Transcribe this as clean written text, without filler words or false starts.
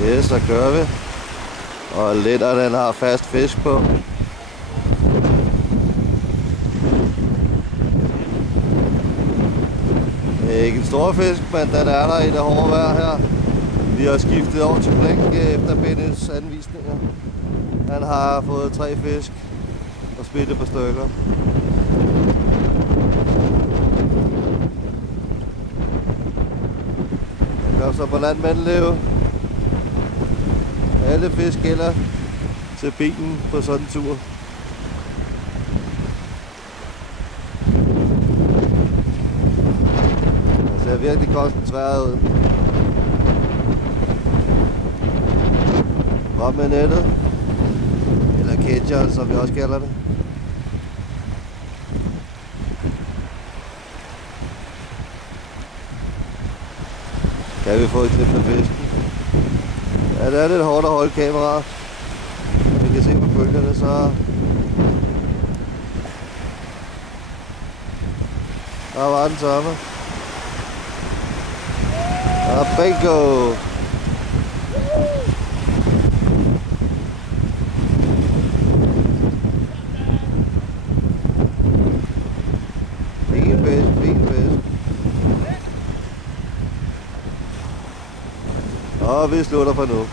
Ja, så kører vi. Og Lennart, den har fast fisk på. Det er ikke en stor fisk, men den er der i det hårde vejr her. Vi har skiftet over til blæk efter Bennys anvisninger. Han har fået 3 fisk og smidt et par stykker. Jeg kom så på landmændeleve. Alle fisk gælder til bilen på sådan en tur. Det ser virkelig koncentreret ud. Op med nettet. Eller catcher, som vi også kalder det. Kan vi få et klip af fisken? Ja, det er lidt hårdt at holde kameraet. Vi kan se på bølgerne, så... Der var den tomme. Og bingo! Fin fisk. Og vi slutter for nu.